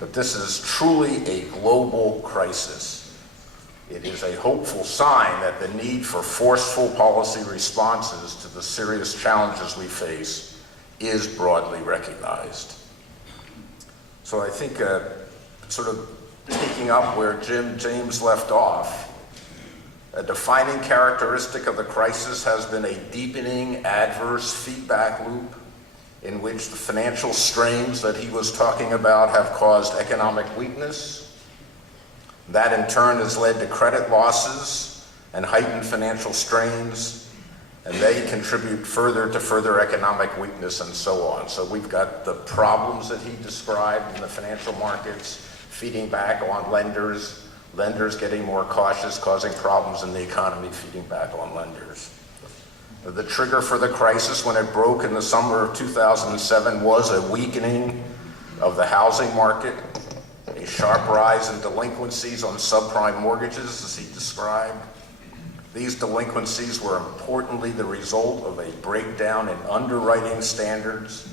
but this is truly a global crisis. It is a hopeful sign that the need for forceful policy responses to the serious challenges we face is broadly recognized. So I think sort of taking up where James left off, a defining characteristic of the crisis has been a deepening adverse feedback loop in which the financial strains that he was talking about have caused economic weakness. That in turn has led to credit losses and heightened financial strains, and they contribute further to further economic weakness and so on. So we've got the problems that he described in the financial markets feeding back on lenders, lenders getting more cautious, causing problems in the economy, feeding back on lenders. The trigger for the crisis when it broke in the summer of 2007 was a weakening of the housing market, a sharp rise in delinquencies on subprime mortgages, as he described. These delinquencies were importantly the result of a breakdown in underwriting standards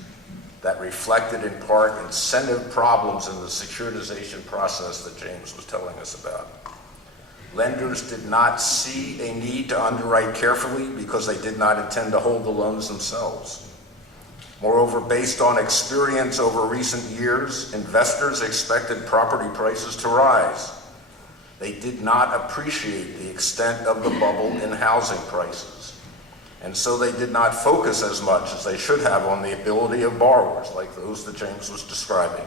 that reflected in part incentive problems in the securitization process that James was telling us about. Lenders did not see a need to underwrite carefully because they did not intend to hold the loans themselves. Moreover, based on experience over recent years, investors expected property prices to rise. They did not appreciate the extent of the bubble in housing prices, and so they did not focus as much as they should have on the ability of borrowers, like those that James was describing,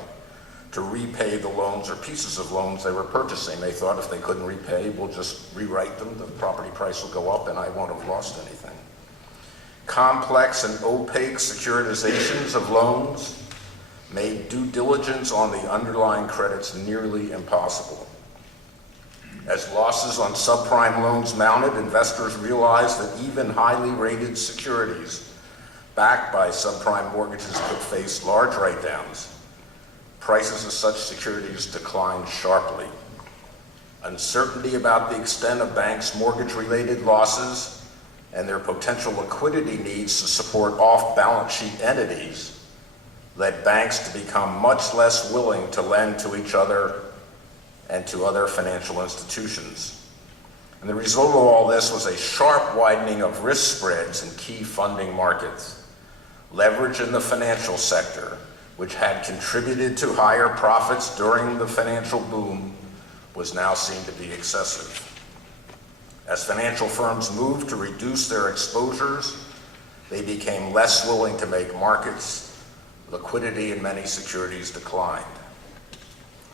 to repay the loans or pieces of loans they were purchasing. They thought if they couldn't repay, we'll just rewrite them, the property price will go up and I won't have lost anything. Complex and opaque securitizations of loans made due diligence on the underlying credits nearly impossible. As losses on subprime loans mounted, investors realized that even highly rated securities backed by subprime mortgages could face large write-downs. Prices of such securities declined sharply. Uncertainty about the extent of banks' mortgage-related losses and their potential liquidity needs to support off-balance sheet entities led banks to become much less willing to lend to each other and to other financial institutions. And the result of all this was a sharp widening of risk spreads in key funding markets. Leverage in the financial sector, which had contributed to higher profits during the financial boom, was now seen to be excessive. As financial firms moved to reduce their exposures, they became less willing to make markets. Liquidity in many securities declined.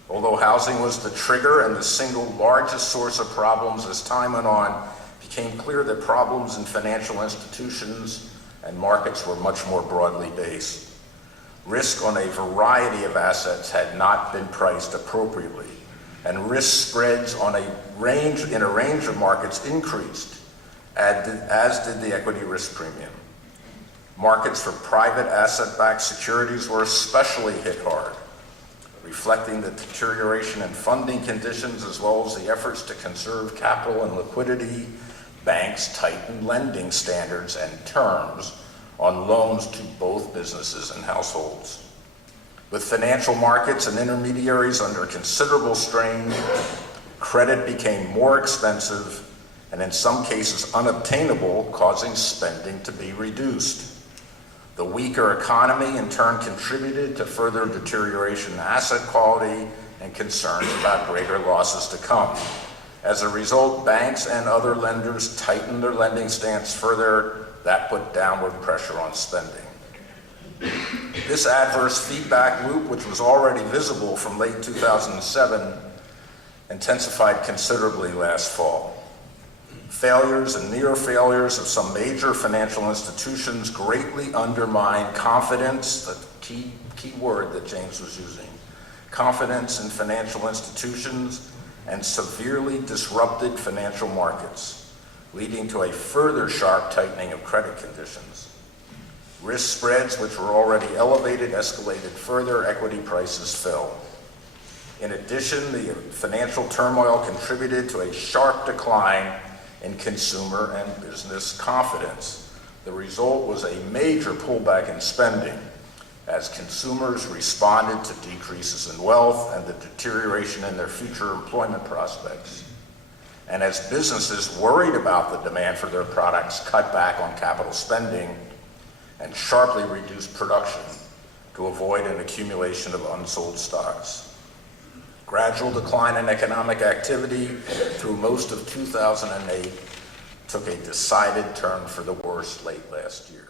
Although housing was the trigger and the single largest source of problems as time went on, it became clear that problems in financial institutions and markets were much more broadly based. Risk on a variety of assets had not been priced appropriately, and risk spreads in a range of markets increased, as did the equity risk premium. Markets for private asset-backed securities were especially hit hard, reflecting the deterioration in funding conditions as well as the efforts to conserve capital and liquidity. Banks tightened lending standards and terms on loans to both businesses and households. With financial markets and intermediaries under considerable strain, credit became more expensive and in some cases unobtainable, causing spending to be reduced. The weaker economy in turn contributed to further deterioration in asset quality and concerns about greater losses to come. As a result, banks and other lenders tightened their lending stance further. That put downward pressure on spending. This adverse feedback loop, which was already visible from late 2007, intensified considerably last fall. Failures and near failures of some major financial institutions greatly undermined confidence, the key word that James was using, confidence in financial institutions, and severely disrupted financial markets, leading to a further sharp tightening of credit conditions. Risk spreads, which were already elevated, escalated further, equity prices fell. In addition, the financial turmoil contributed to a sharp decline in consumer and business confidence. The result was a major pullback in spending. as consumers responded to decreases in wealth and the deterioration in their future employment prospects, and as businesses worried about the demand for their products cut back on capital spending and sharply reduced production to avoid an accumulation of unsold stocks. Gradual decline in economic activity through most of 2008 took a decided turn for the worse late last year.